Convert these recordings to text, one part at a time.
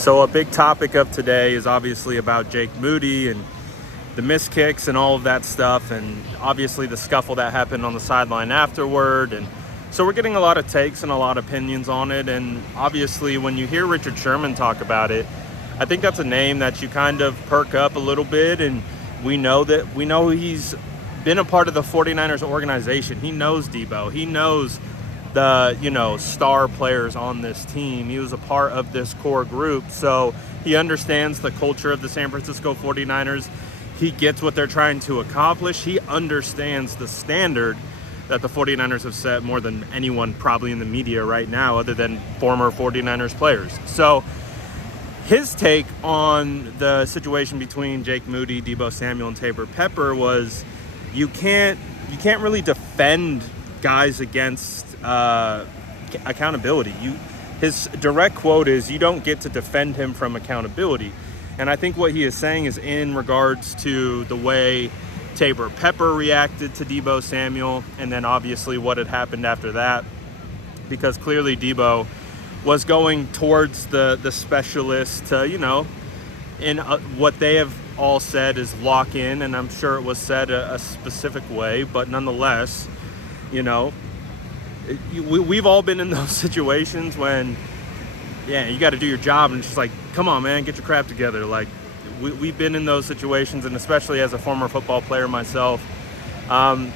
So a big topic of today is obviously about Jake Moody and the missed kicks and all of that stuff, and obviously the scuffle that happened on the sideline afterward. And so we're getting a lot of takes and a lot of opinions on it. And obviously when you hear Richard Sherman talk about it, I think that's a name that you kind of perk up a little bit. And we know he's been a part of the 49ers organization. He knows Deebo. He knows the, star players on this team. He was a part of this core group. So he understands the culture of the San Francisco 49ers. He gets what they're trying to accomplish. He understands the standard that the 49ers have set more than anyone probably in the media right now, other than former 49ers players. So his take on the situation between Jake Moody, Deebo Samuel, and Taybor Pepper was you can't really defend guys against accountability. His direct quote is, "You don't get to defend him from accountability." And I think what he is saying is in regards to the way Taybor Pepper reacted to Deebo Samuel, and then obviously what had happened after that, because clearly Deebo was going towards the specialist to, in what they have all said is lock in, and I'm sure it was said a specific way, but nonetheless, we've all been in those situations when, you got to do your job, and it's just like, come on, man, get your crap together. Like, we've been in those situations, and especially as a former football player myself, I'm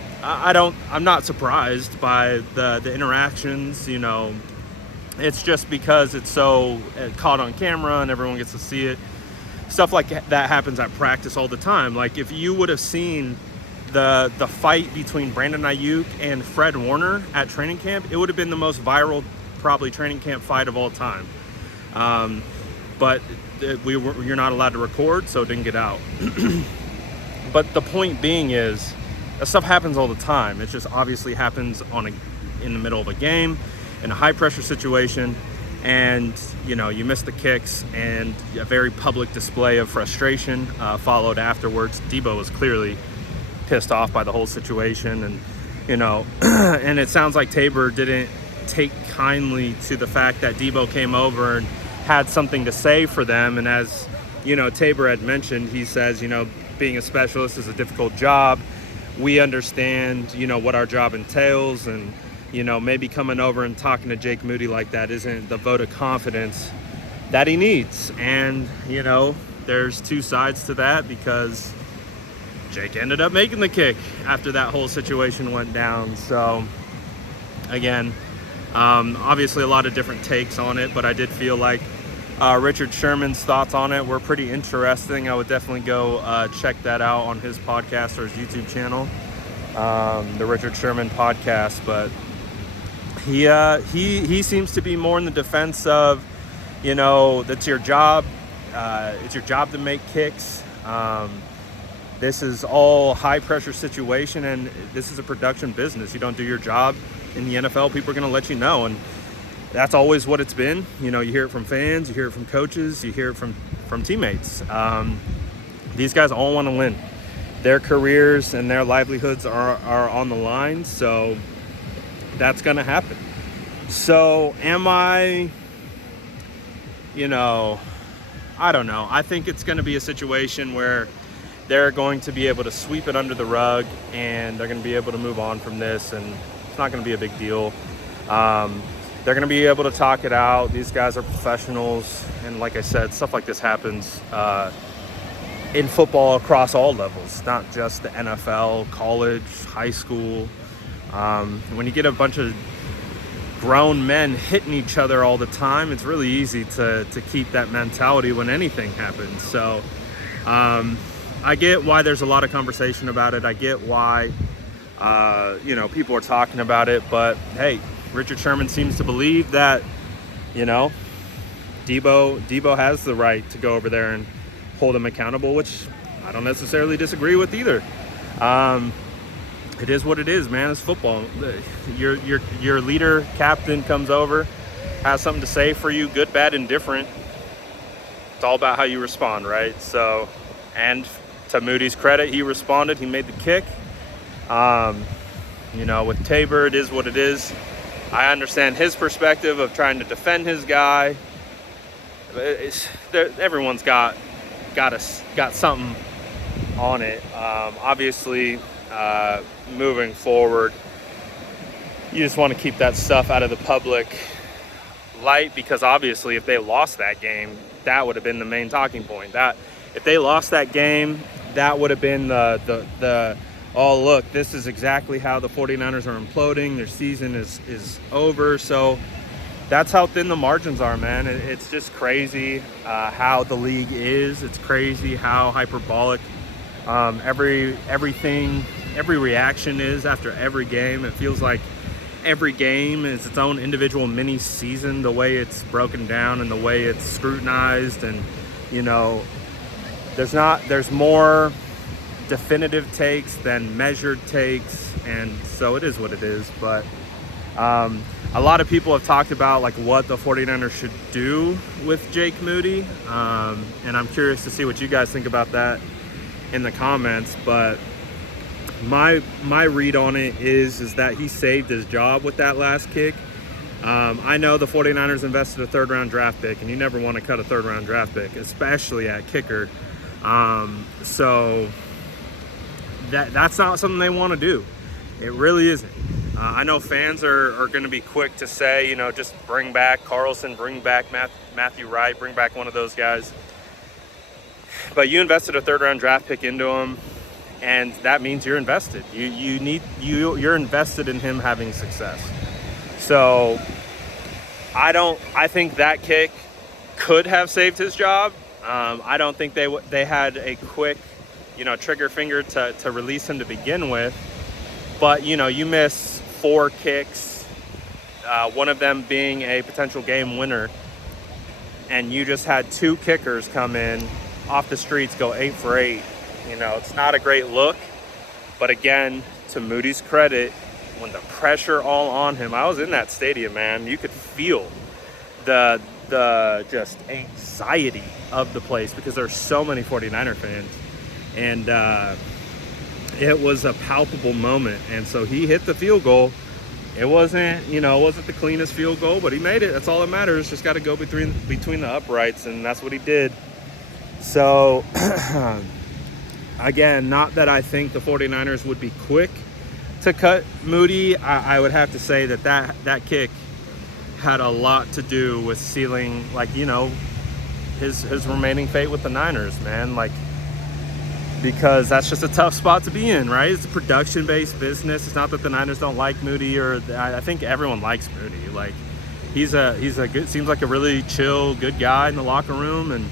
not surprised by the interactions. It's just because it's so caught on camera and everyone gets to see it. Stuff like that happens at practice all the time. Like, if you would have seen the fight between Brandon Ayuk and Fred Warner at training camp, it would have been the most viral probably training camp fight of all time. But you're not allowed to record, so it didn't get out. But the point being is, that stuff happens all the time. It just obviously happens in the middle of a game, in a high pressure situation, and you miss the kicks, and a very public display of frustration followed afterwards. Deebo was clearly pissed off by the whole situation, and and it sounds like Taybor didn't take kindly to the fact that Deebo came over and had something to say for them. And as Taybor had mentioned, he says, being a specialist is a difficult job. We understand, what our job entails, and maybe coming over and talking to Jake Moody like that isn't the vote of confidence that he needs. And there's two sides to that, because Jake ended up making the kick after that whole situation went down. So again, obviously a lot of different takes on it, but I did feel like Richard Sherman's thoughts on it were pretty interesting. I would definitely go check that out on his podcast or his YouTube channel, the Richard Sherman podcast. But he seems to be more in the defense of, that's your job. It's your job to make kicks. This is all high pressure situation, and this is a production business. You don't do your job in the NFL, people are going to let you know, and that's always what it's been. You hear it from fans, you hear it from coaches, you hear it from teammates. These guys all want to win. Their careers and their livelihoods are on the line, so that's going to happen. So am I, I don't know. I think it's going to be a situation where they're going to be able to sweep it under the rug, and they're going to be able to move on from this, and it's not going to be a big deal. They're going to be able to talk it out. These guys are professionals, and like I said, stuff like this happens in football across all levels, not just the NFL, college, high school. When you get a bunch of grown men hitting each other all the time, it's really easy to keep that mentality when anything happens. So I get why there's a lot of conversation about it. I get why people are talking about it, but hey, Richard Sherman seems to believe that, Deebo has the right to go over there and hold him accountable, which I don't necessarily disagree with either. It is what it is, man. It's football. Your leader, captain comes over, has something to say for you, good, bad, indifferent. It's all about how you respond, right? So, and to Moody's credit, he responded. He made the kick. With Taybor, it is what it is. I understand his perspective of trying to defend his guy. everyone's got something on it. Obviously, moving forward, you just want to keep that stuff out of the public light, because obviously if they lost that game, that would have been the main talking point. That if they lost that game, that would have been the oh, look, this is exactly how the 49ers are imploding. Their season is over. So that's how thin the margins are, man. It's just crazy how the league is. It's crazy how hyperbolic every reaction is after every game. It feels like every game is its own individual mini season, the way it's broken down and the way it's scrutinized. And, you know, there's more definitive takes than measured takes, and so it is what it is. But a lot of people have talked about like what the 49ers should do with Jake Moody, and I'm curious to see what you guys think about that in the comments. But my read on it is that he saved his job with that last kick. I know the 49ers invested a third-round draft pick, and you never want to cut a third-round draft pick, especially at kicker. So that's not something they want to do. It really isn't. I know fans are going to be quick to say, you know, just bring back Carlson, bring back Matthew Wright, bring back one of those guys. But you invested a third-round draft pick into him, and that means you're invested. You're invested in him having success. So I think that kick could have saved his job. I don't think they had a quick, you know, trigger finger to release him to begin with. But, you know, you miss 4 kicks, one of them being a potential game winner, and you just had 2 kickers come in off the streets, go 8 for 8. You know, it's not a great look. But again, to Moody's credit, when the pressure all on him, I was in that stadium, man. You could feel the just anxiety of the place, because there's so many 49er fans. And it was a palpable moment. And so he hit the field goal. It wasn't the cleanest field goal, but he made it. That's all that matters. Just got to go between the uprights, and that's what he did. So, again, not that I think the 49ers would be quick to cut Moody. I would have to say that kick had a lot to do with sealing, like, you know, his remaining fate with the Niners, man. Like, because that's just a tough spot to be in, right? It's a production-based business. It's not that the Niners don't like Moody, I think everyone likes Moody. Like, he's a good, seems like a really chill, good guy in the locker room, and,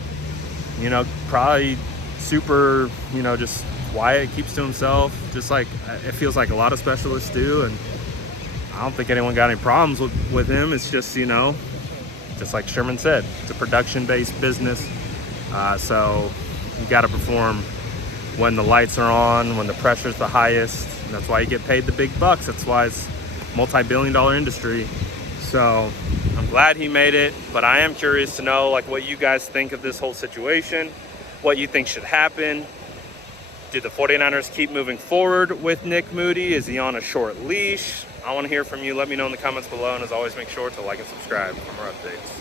you know, probably super, you know, just quiet, keeps to himself, just like it feels like a lot of specialists do. And I don't think anyone got any problems with him. It's just, you know, just like Sherman said, it's a production-based business. So you got to perform when the lights are on, when the pressure's the highest. And that's why you get paid the big bucks. That's why it's a multi-billion-dollar industry. So I'm glad he made it, but I am curious to know, like, what you guys think of this whole situation, what you think should happen. Do the 49ers keep moving forward with Nick Moody? Is he on a short leash? I want to hear from you. Let me know in the comments below. And as always, make sure to like and subscribe for more updates.